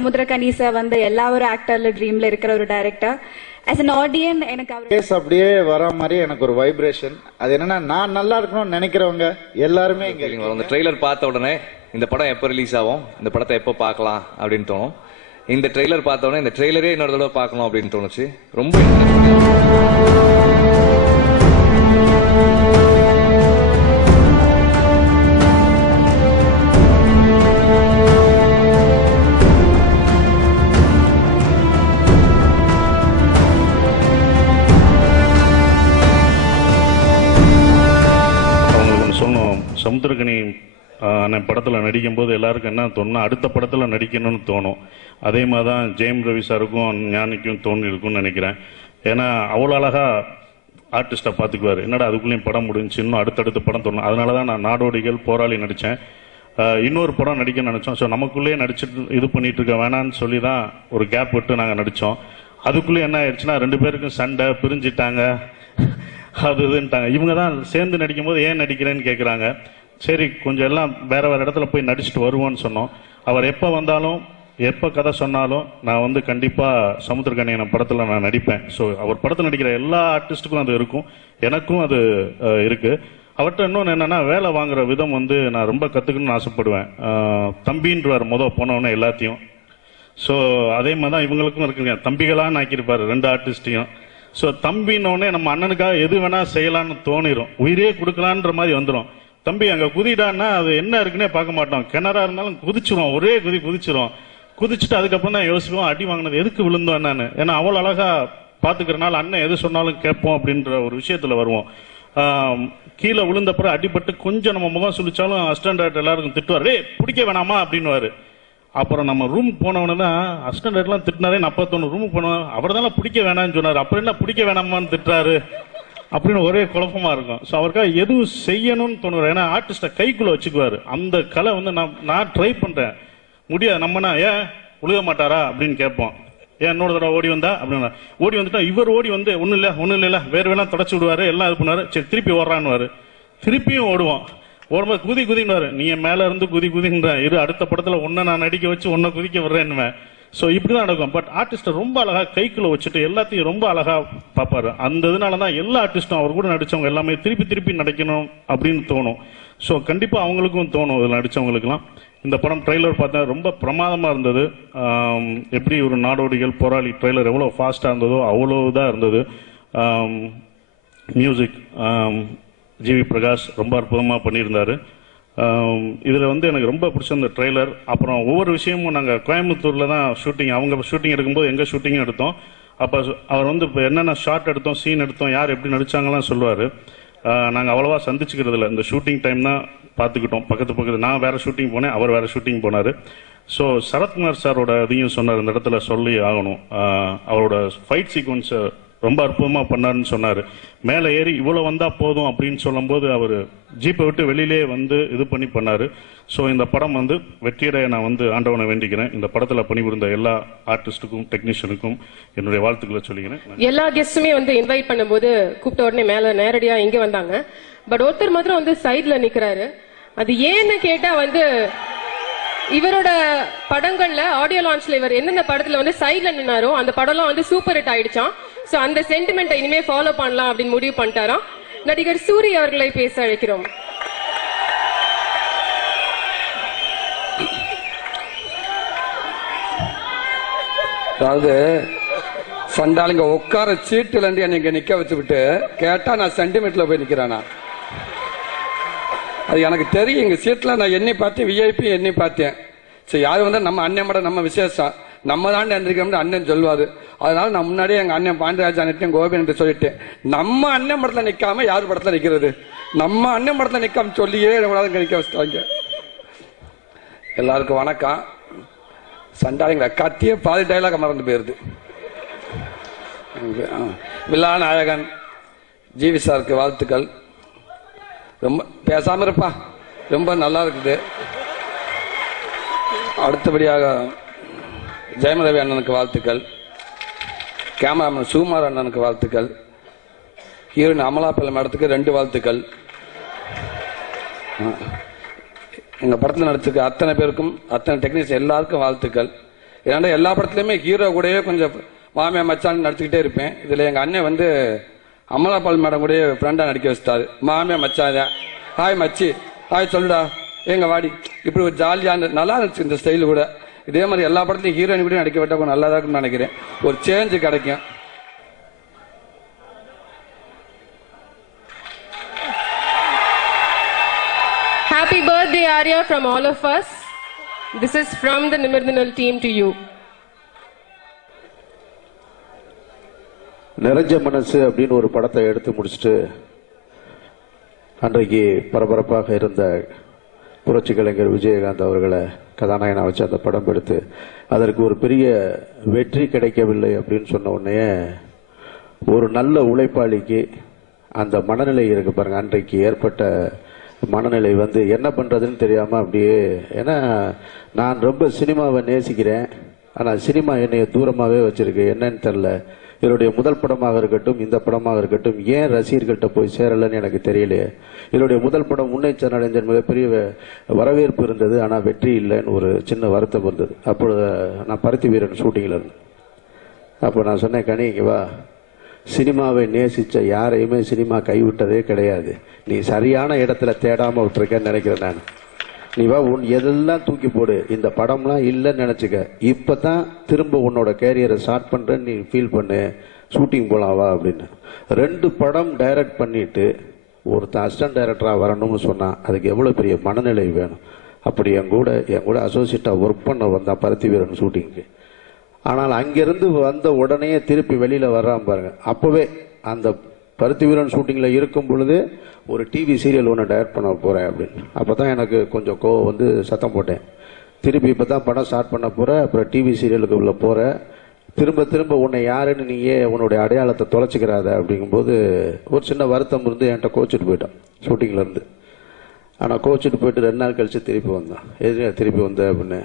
Samuthirakani sir வந்து எல்லா ஒரு ஆக்டர்ல ட்ரீம்ல இருக்கிற ஒரு டைரக்டர். ஆஸ் an ஆடியன் எனக்கு அவர் அப்படியே வர மாதிரி எனக்கு ஒரு வைப்ரேஷன். அது என்னன்னா நான் நல்லா இருக்கணும்னு நினைக்கிறவங்க எல்லாருமே இங்க அந்த ட்ரெய்லர் பார்த்த உடனே இந்த படம் எப்போ ரிலீஸ் ஆகும், இந்த படத்தை எப்போ பார்க்கலாம் அப்படின்னு தோணும். இந்த ட்ரெய்லர் பார்த்த உடனே இந்த ட்ரெய்லரே இன்னொரு தடவை பார்க்கணும் அப்படின்னு தோணுச்சு. ரொம்ப சமுத்திரக்கனி படத்தில் நடிக்கும்போது எல்லாருக்கும் என்ன தோணுன்னா அடுத்த படத்தில் நடிக்கணும்னு தோணும். அதே மாதிரி தான் ஜெயம் ரவி சாருக்கும் ஞானிக்கும் தோணிருக்கும்னு நினைக்கிறேன். ஏன்னா அவ்வளோ அழகாக ஆர்டிஸ்ட்டை பார்த்துக்குவார். என்னடா அதுக்குள்ளேயும் படம் முடிஞ்சு இன்னும் அடுத்தடுத்த படம் தோணும். அதனால தான் நான் நாடோடிகள் போராளி நடித்தேன். இன்னொரு படம் நடிக்க நினச்சோம். ஸோ நமக்குள்ளேயே நடிச்சுட்டு இது பண்ணிட்டு இருக்க வேணான்னு சொல்லி தான் ஒரு கேப் விட்டு நாங்கள் நடித்தோம். அதுக்குள்ளேயே என்ன ஆயிடுச்சுன்னா 2 பேருக்கும் சண்டை, பிரிஞ்சிட்டாங்க, அது இதுன்ட்டாங்க. இவங்க தான் சேர்ந்து நடிக்கும் போது ஏன் நடிக்கிறேன்னு கேட்குறாங்க. சரி கொஞ்சம் எல்லாம் வேற வேற இடத்துல போய் நடிச்சுட்டு வருவோன்னு சொன்னோம். அவர் எப்போ வந்தாலும் எப்போ கதை சொன்னாலும் நான் வந்து கண்டிப்பாக சமுத்திரக்கனி படத்தில் நான் நடிப்பேன். ஸோ அவர் படத்தில் நடிக்கிற எல்லா ஆர்டிஸ்ட்டுக்கும் அது இருக்கும், எனக்கும் அது இருக்குது. அவர்கிட்ட இன்னொன்று என்னென்னா வேலை வாங்குற விதம் வந்து நான் ரொம்ப கற்றுக்கணும்னு ஆசைப்படுவேன். தம்பின்றவர் போனவொன்னே எல்லாத்தையும். ஸோ அதே மாதிரி தான் இவங்களுக்கும் இருக்குங்க. தம்பிகளான்னு ஆக்கியிருப்பார் 2 ஆர்டிஸ்ட்டையும். ஸோ தம்பின்னொடனே நம்ம அண்ணனுக்காக எது வேணா செய்யலான்னு தோணிடும், உயிரே கொடுக்கலான்ற மாதிரி வந்துடும். தம்பி அங்கே குதிடான்னா அது என்ன இருக்குன்னே பார்க்க மாட்டோம். கிணறா இருந்தாலும் குதிச்சிரும், ஒரே குதிச்சிரும். குதிச்சுட்டு அதுக்கப்புறம் தான் யோசிப்போம் அடி வாங்கினது எதுக்கு விழுந்தோம் என்னன்னு. ஏன்னா அவ்வளோ அழகா பார்த்துக்கிறனால அண்ணன் எது சொன்னாலும் கேட்போம் அப்படின்ற ஒரு விஷயத்துல வருவோம். கீழே விழுந்தப்பறம் அடிபட்டு கொஞ்சம் நம்ம முகம் சுழிச்சாலும் அசிஸ்டன்ட் டைரக்டர் எல்லாருக்கும் திட்டுவார், டேய் பிடிக்க வேணாமா அப்படின்னுவாரு. அப்புறம் நம்ம ரூம் போனவன தான் அசிஸ்டன்ட் டைரக்டர்லாம் திட்டினாரே. நான் 41 ரூமுக்கு போனோம், அவர் தானே பிடிக்க வேணாம்னு சொன்னார், அப்புறம் என்ன பிடிக்க வேணாமான்னு திட்டுறாரு அப்படின்னு ஒரே குழப்பமா இருக்கும். ஸோ அவருக்காக எதுவும் செய்யணும்னு தோணுவார். ஏன்னா ஆர்டிஸ்டை கைக்குள்ள வச்சுக்குவாரு. அந்த கலை வந்து நான் ட்ரை பண்றேன், முடியாது. நம்மனா ஏன் உழுக மாட்டாரா அப்படின்னு கேட்போம். ஏன் இன்னொரு தடவை ஓடி வந்தா அப்படின்னா ஓடி வந்துட்டா இவர் ஓடி வந்து ஒன்றும் இல்லை வேறு வேணா தொடச்சி விடுவாரு, எல்லாம் இது பண்ணுவாரு. சரி திருப்பி ஓடுறான்னு திருப்பியும் ஓடுவோம். ஓடும்போது குதின்னுவாரு, நீ மேல இருந்து குதின்ற இரு அடுத்த படத்துல ஒன்ன நான் நடிக்க வச்சு ஒன்ன குதிக்க வர்றேன்னு. ஸோ இப்படிதான் நடக்கும். பட் ஆர்டிஸ்ட்டை ரொம்ப அழகா கைக்குள்ள வச்சுட்டு எல்லாத்தையும் ரொம்ப அழகா பார்ப்பாரு. அந்த இதனாலதான் எல்லா ஆர்டிஸ்டும் அவர் கூட நடிச்சவங்க எல்லாமே திருப்பி நடிக்கணும் அப்படின்னு தோணும். ஸோ கண்டிப்பா அவங்களுக்கும் தோணும். இதில் நடிச்சவங்களுக்குலாம் இந்த படம் ட்ரெய்லர் பார்த்தா ரொம்ப பிரமாதமா இருந்தது. எப்படி ஒரு நாடோடிகள் போராளி ட்ரெய்லர் எவ்வளோ ஃபாஸ்டா இருந்ததோ அவ்வளோதான் இருந்தது. மியூசிக் ஜிவி பிரகாஷ் ரொம்ப அற்புதமாக பண்ணியிருந்தாரு. இதில் வந்து எனக்கு ரொம்ப பிடிச்சிருந்த ட்ரெய்லர். அப்புறம் ஒவ்வொரு விஷயமும் நாங்கள் கோயம்புத்தூரில் தான் ஷூட்டிங், அவங்க ஷூட்டிங் எடுக்கும்போது எங்கள் ஷூட்டிங்கும் எடுத்தோம். அப்போ அவர் வந்து இப்போ என்னென்ன ஷார்ட் எடுத்தோம், சீன் எடுத்தோம், யார் எப்படி நடிச்சாங்கலாம் சொல்லுவார். நாங்கள் அவ்வளோவா சந்திச்சுக்கிறது இல்லை, இந்த ஷூட்டிங் டைம் தான் பார்த்துக்கிட்டோம். பக்கத்து நான் வேறு ஷூட்டிங் போனேன், அவர் வேறு ஷூட்டிங் போனார். ஸோ சரத்குமார் சாரோட இதையும் சொன்னார், இந்த இடத்துல சொல்லி ஆகணும். அவரோட ஃபைட் சீக்வன்ஸை ரொம்ப அற்புதமாக பண்ணாருன்னு சொன்னார். மேலே ஏறி இவ்வளோ வந்தால் போதும் அப்படின்னு சொல்லும்போது அவர் ஜீப்பை விட்டு வெளியிலே வந்து இது பண்ணார். ஸோ இந்த படம் வந்து வெற்றியடைய நான் வந்து ஆண்டவனை வேண்டிக்கிறேன். இந்த படத்தில் பணிபுரிந்த எல்லா ஆர்டிஸ்டுக்கும் டெக்னீஷியனுக்கும் என்னுடைய வாழ்த்துக்களை சொல்லிக்கிறேன். எல்லா கெஸ்ட்டுமே வந்து இன்வைட் பண்ணும்போது கூப்பிட்ட உடனே மேலே நேரடியாக இங்கே வந்தாங்க. பட் ஒருத்தர் மாத்திரம் வந்து சைடில் நிற்கிறாரு. அது ஏன்னு கேட்டால் வந்து இவரோட படங்கள்ல ஆடியோ லான்ச்ல இவர் எந்தெந்த படத்துல வந்து சைட்ல நின்னாரோ அந்த படம்லாம் வந்து சூப்பர் ஹிட் ஆயிடுச்சான். சோ அந்த சென்டிமெண்ட்டை இனிமே ஃபாலோ பண்ணலாம் அப்படின்னு முடிவு பண்ணிட்டாராம். நடிகர் சூரி அவர்களை பேச அழைக்கிறோம். அதாவது சண்டாளுங்க உட்கார சீட்டுல இருந்து என்னை நிக்க வச்சுக்கிட்டு கேட்டா நான் சென்டிமீட்டர்ல போய் நிக்கிறானா? அது எனக்கு தெரியும். எங்க சீட்ல நான் என்னை பார்த்தேன், விஐபி என்னை பார்த்தேன். சரி யாரு வந்தா நம்ம அண்ணன் படம் நம்ம விசேஷம் நம்ம தான் எந்திரிக்கணும் அண்ணன் சொல்லுவாரு. அதனால நான் முன்னாடியே எங்க அண்ணன் பாண்டியராஜ் அண்ணன் கோபின் சொல்லிட்டேன், நம்ம அண்ணன் படத்துல நிக்காம யார் படத்துல நிக்கிறது, நம்ம அண்ணன் படத்துல நிக்காம சொல்லியே நிக்க வச்சுட்டாங்க. எல்லாருக்கும் வணக்கம். சண்டாளிங்களா கத்திய பாதி டைலாக் மறந்து போயிருது. வில்லா நாயகன் ஜிவி சாருக்கு வாழ்த்துக்கள். ரொம்ப பேசாம இருப்பா, ரொம்ப நல்லா இருக்குது. அடுத்தபடியாக ஜெயமரவி அண்ணனுக்கு வாழ்த்துக்கள். கேமராமேன் சுகுமார் அண்ணனுக்கு வாழ்த்துக்கள். ஹீரோயின் அமலாப்பள்ளி மேடத்துக்கு 2 வாழ்த்துக்கள். எங்க படத்தில் நடிச்சிருக்க அத்தனை பேருக்கும் அத்தனை டெக்னீஷியன் எல்லாருக்கும் வாழ்த்துக்கள். ஏன்னா எல்லா படத்துலையுமே ஹீரோ கூடயே கொஞ்சம் மாமியா மச்சான் நடிச்சுக்கிட்டே இருப்பேன். இதில் எங்கள் அண்ணன் வந்து அமலாபால் மேடம் கூட ஃப்ரெண்டாக நடிக்க வச்சிட்டாரு. மாமியா மச்சான், ஹாய் மச்சி, ஹாய் சொல்லுடா, எங்க வாடி, இப்படி ஒரு ஜாலியான நல்லா இருந்துச்சு இந்த ஸ்டைல் கூட. இதே மாதிரி எல்லா படத்துலையும் ஹீரோயின் கூட நடிக்க விட்டா கொஞ்சம் நல்லா தான் இருக்கும்னு நினைக்கிறேன். ஒரு சேஞ்சு கிடைக்கும். Happy birthday, Arya, from all of us. This is from the Nimirthanal team to you. நிறைஞ்ச மனசு அப்படின்னு ஒரு படத்தை எடுத்து முடிச்சுட்டு அன்றைக்கு பரபரப்பாக இருந்த புரட்சி கலைஞர் விஜயகாந்த் அவர்களை கதாநாயகனா வச்சு அந்த படம் எடுத்து அதற்கு ஒரு பெரிய வெற்றி கிடைக்கவில்லை அப்படின்னு சொன்ன உடனே ஒரு நல்ல உழைப்பாளிக்கு அந்த மனநிலை இருக்கு பாருங்க, அன்றைக்கு ஏற்பட்ட மனநிலை வந்து என்ன பண்றதுன்னு தெரியாம அப்படியே, ஏன்னா நான் ரொம்ப சினிமாவை நேசிக்கிறேன், ஆனா சினிமா என்னைய தூரமாவே வச்சிருக்கு. என்னன்னு தெரியல, என்னுடைய முதல் படமாக இருக்கட்டும் இந்த படமாக இருக்கட்டும் ஏன் ரசிகர்கள்ட்ட போய் சேரலன்னு எனக்கு தெரியலையே. என்னுடைய முதல் படம் உன்னை சரணடைஞ்சன் மிகப்பெரிய வரவேற்பு இருந்தது, ஆனா வெற்றி இல்லைன்னு ஒரு சின்ன வருத்தம் இருந்தது. அப்பொழுது நான் பருத்தி வீரன் ஷூட்டிங்ல இருந்தேன். அப்போ நான் சொன்னேன், கனி இங்க வா, சினிமாவை நேசிச்ச யாரையுமே சினிமா கைவிட்டதே கிடையாது, நீ சரியான இடத்துல தேடாம விட்டுருக்கேன்னு நினைக்கிறேன் நான். நீ வா, உன் எதெல்லாம் தூக்கி போடு, இந்த படம்லாம் இல்லைன்னு நினைச்சுக்க, இப்பதான் திரும்ப உன்னோட கேரியரை ஸ்டார்ட் பண்றேன்னு நீ ஃபீல் பண்ணு, ஷூட்டிங் போலாம் வா அப்படின்னு. 2 படம் டைரக்ட் பண்ணிட்டு ஒருத்தன் அசிஸ்டன்ட் டைரக்டரா வரணும்னு சொன்னா அதுக்கு எவ்வளவு பெரிய மனநிலை வேணும். அப்படி என் கூட அசோசியேட்டா ஒர்க் பண்ண வந்தான் பருத்தி வீரன் ஷூட்டிங்க்கு. ஆனால் அங்கிருந்து வந்த உடனே திருப்பி வெளியில வர்றான் பாருங்க. அப்பவே அந்த பருத்தி வீரன் ஷூட்டிங்ல இருக்கும் பொழுது ஒரு டிவி சீரியல் ஒன்று டைரக்ட் பண்ண போறேன் அப்படின்னு. அப்பதான் எனக்கு கொஞ்சம் கோவம் வந்து சத்தம் போட்டேன். திருப்பி இப்பதான் படம் ஸ்டார்ட் பண்ண போற, அப்புறம் டிவி சீரியலுக்கு உள்ள போற, திரும்ப திரும்ப உன்னை யாருன்னு நீயே உன்னுடைய அடையாளத்தை தொலைச்சிக்கிறாத அப்படிங்கும்போது ஒரு சின்ன வருத்தம் இருந்து என்கிட்ட கோச்சிட்டு போயிட்டான் ஷூட்டிங்ல இருந்து. ஆனா கோச்சிட்டு போயிட்டு 2 நாள் கழிச்சு திருப்பி வந்தான். எது திருப்பி வந்த அப்படின்னு.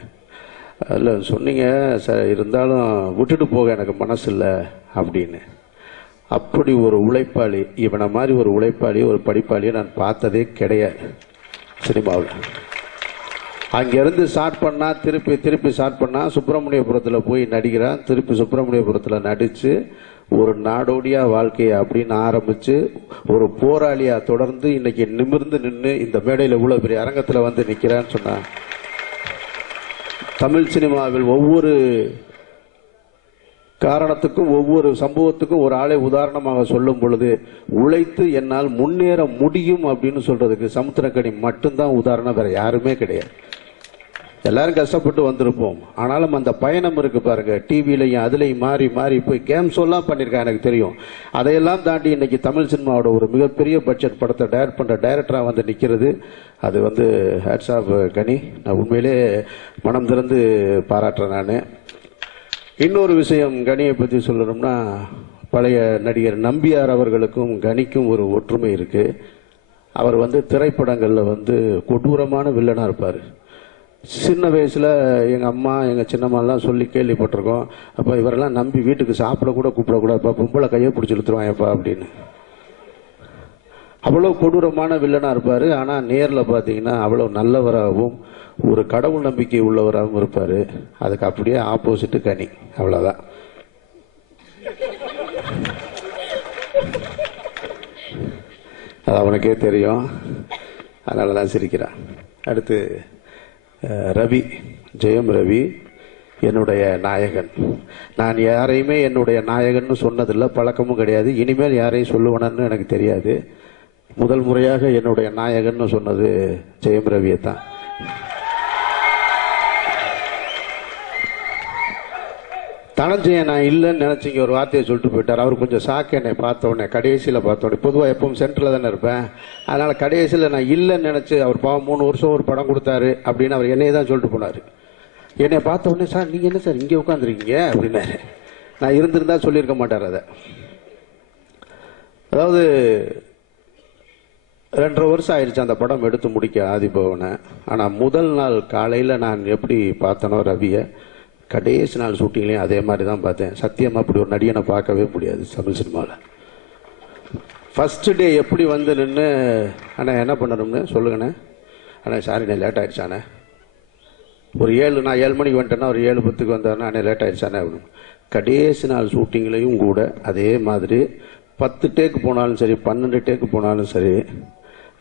இல்லை சொன்னீங்க சார், இருந்தாலும் விட்டுட்டு போக எனக்கு மனசு இல்லை அப்படின்னு. அப்படி ஒரு உழைப்பாளி, இவனை மாதிரி ஒரு உழைப்பாளி ஒரு படிப்பாளியை நான் பார்த்ததே கிடையாது சினிமாவில். அங்கிருந்து ஸ்டார்ட் பண்ணா திருப்பி ஸ்டார்ட் பண்ணா சுப்பிரமணியபுரத்தில் போய் நடிக்கிறான். திருப்பி சுப்பிரமணியபுரத்தில் நடிச்சு ஒரு நாடோடியா வாழ்க்கையை அப்படின்னு ஆரம்பிச்சு ஒரு போராளியா தொடர்ந்து இன்னைக்கு நிமிர்ந்து நின்று இந்த மேடையில் இவ்வளவு பெரிய அரங்கத்தில் வந்து நிற்கிறான்னு சொன்னா, தமிழ் சினிமாவில் ஒவ்வொரு காரணத்துக்கும் ஒவ்வொரு சம்பவத்துக்கும் ஒரு ஆளை உதாரணமாக சொல்லும் பொழுது உழைத்து என்னால் முன்னேற முடியும் அப்படின்னு சொல்றதுக்கு சமுத்திரக்கனி மட்டும்தான் உதாரணம், வேற யாருமே கிடையாது. எல்லாரும் கஷ்டப்பட்டு வந்திருப்போம், ஆனாலும் அந்த பயணம் இருக்கு பாருங்க. டிவிலையும் அதுலையும் மாறி மாறி போய் கேம்ஸ் எல்லாம் பண்ணிருக்கேன் எனக்கு தெரியும். அதையெல்லாம் தாண்டி இன்னைக்கு தமிழ் சினிமாவோட ஒரு மிகப்பெரிய பட்ஜெட் படத்தை டைரக்ட் பண்ற டைரக்டரா வந்து நிக்கிறது, அது வந்து ஹேட்ஸ் ஆஃப் கனி. நான் உண்மையிலே மனம் திறந்து பாராட்டுறேன் நான். இன்னொரு விஷயம் கனியை பத்தி சொல்லணும்னா, பழைய நடிகர் நம்பியார் அவர்களுக்கும் கனிக்கும் ஒரு ஒற்றுமை இருக்கு. அவர் வந்து திரைப்படங்கள்ல வந்து கொடூரமான வில்லனா இருப்பாரு. சின்ன வயசுல எங்க அம்மா எங்க சின்னம்மா எல்லாம் சொல்லி கேள்விப்பட்டிருக்கோம், அப்ப இவரெல்லாம் நம்பி வீட்டுக்கு சாப்பிட கூட கூப்பிடக்கூடாதுப்பா, பொம்பளை கையை பிடிச்சி இழுத்துருவாங்கப்பா அப்படின்னு. அவ்வளவு கொடூரமான வில்லனா இருப்பாரு. ஆனா நேர்ல பாத்தீங்கன்னா அவ்வளவு நல்லவராகவும் ஒரு கடவுள் நம்பிக்கை உள்ளவராகவும் இருப்பாரு. அதுக்கு அப்படியே ஆப்போசிட் கனி, அவ்வளவுதான். அது அவனுக்கே தெரியும், அதனாலதான் சிரிக்கிறான். அடுத்து ரவி, ஜெயம் ரவி என்னுடைய நாயகன். நான் யாரையுமே என்னுடைய நாயகன் சொன்னதில்லை, பழக்கமும் கிடையாது, இனிமேல் யாரையும் சொல்லுவனன்னு எனக்கு தெரியாது. முதல் முறையாக என்னுடைய நாயகன் சொன்னது ஜெயம் ரவியை தான். தனஞ்சய நான் இல்லைன்னு நினைச்சிங்க ஒரு வார்த்தையை சொல்லிட்டு போயிட்டார். அவர் கொஞ்சம் சாக்கு என்னை பார்த்தோடனே, கடைசியில் பார்த்தோடனே. பொதுவாக எப்பவும் சென்டரில் தானே இருப்பேன், அதனால கடைசியில் நான் இல்லைன்னு நினைச்சு, அவர் பாவம் 3 வருஷம் ஒரு படம் கொடுத்தாரு அப்படின்னு அவர் என்னையே தான் சொல்லிட்டு போனார். என்னை பார்த்த உடனே, சார் நீங்க என்ன சார் இங்கே உட்காந்துருக்கீங்க அப்படின்னாரு. நான் இருந்திருந்தா சொல்லியிருக்க மாட்டார் அதை. அதாவது 2.5 வருஷம் ஆயிடுச்சு அந்த படம் எடுத்து முடிக்க ஆதிபவனை. ஆனால் முதல் நாள் காலையில் நான் எப்படி பார்த்தனோ ரவியை, கடைசி நாள் ஷூட்டிங்லேயும் அதே மாதிரி தான் பார்த்தேன். சத்தியமாக அப்படி ஒரு நடிகனை பார்க்கவே முடியாது தமிழ் சினிமாவில். ஃபர்ஸ்ட் டே எப்படி வந்து நின்று, அண்ணா என்ன பண்ணணும்னு சொல்லுங்கண்ணே, அண்ணா சாரி நான் லேட் ஆயிடுச்சாண்ணே, நான் 7 மணிக்கு வந்துட்டேன்னா ஒரு 7:10 வந்தாருன்னா அண்ணே லேட் ஆயிடுச்சானே அப்படின்னு. கடைசி நாள் ஷூட்டிங்லையும் கூட அதே மாதிரி 10 டேக்கு போனாலும் சரி, 12 டேக்கு போனாலும் சரி,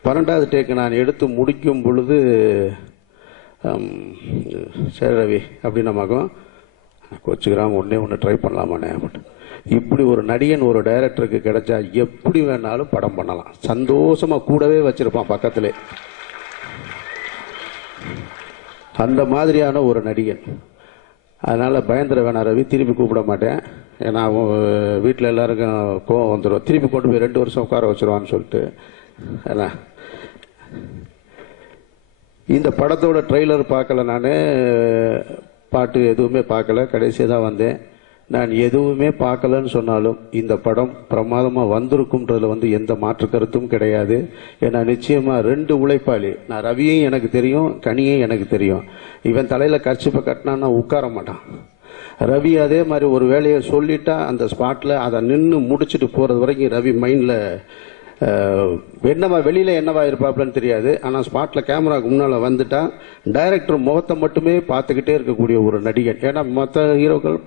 12வது டேக்கு நான் எடுத்து முடிக்கும் பொழுது சரி ரவி அப்படின்னமாக்கும் கொச்சுக்கிறான், ஒன்று ட்ரை பண்ணலாமாண்ணே அப்படின்னு. இப்படி ஒரு நடிகன் ஒரு டைரக்டருக்கு கிடைச்சா எப்படி வேணாலும் படம் பண்ணலாம். சந்தோஷமா கூடவே வச்சிருப்பான் பக்கத்திலே. அந்த மாதிரியான ஒரு நடிகன். அதனால பயந்துட வேணாம் ரவி, திருப்பி கூப்பிட மாட்டேன். ஏன்னா அவன் வீட்டில் எல்லாருக்கும் கோவம் வந்துடும், திருப்பி கொண்டு போய் 2 வருஷம் உட்கார வச்சிருவான்னு சொல்லிட்டு. ஏன்னா இந்த படத்தோட ட்ரெய்லர் பார்க்கல, நான் பாட்டு எதுவுமே பார்க்கல, கடைசியாக தான் வந்தேன். நான் எதுவுமே பார்க்கலன்னு சொன்னாலும் இந்த படம் பிரமாதமாக வந்திருக்கும்ன்றதுல எந்த மாற்று கருத்தும் கிடையாது. ஏன்னா நிச்சயமா 2 உழைப்பாளி. நான் ரவியும் எனக்கு தெரியும், கனியும் எனக்கு தெரியும். இவன் தலையில கர்ச்சிப்பை கட்டினான்னா உட்கார மாட்டான். ரவி அதே மாதிரி ஒரு வேலையை சொல்லிட்டா அந்த ஸ்பாட்ல அதை நின்று முடிச்சுட்டு போறது வரைக்கும் ரவி மைண்ட்ல என்னவா வெளியில என்னவா இருப்பாப்லன்னு தெரியாது. ஆனா ஸ்பாட்ல கேமராக்கு முன்னால வந்துட்டா டைரக்டர் முகத்தை மட்டுமே பார்த்துக்கிட்டே இருக்கக்கூடிய ஒரு நடிகன். ஏன்னா மற்ற ஹீரோக்கள்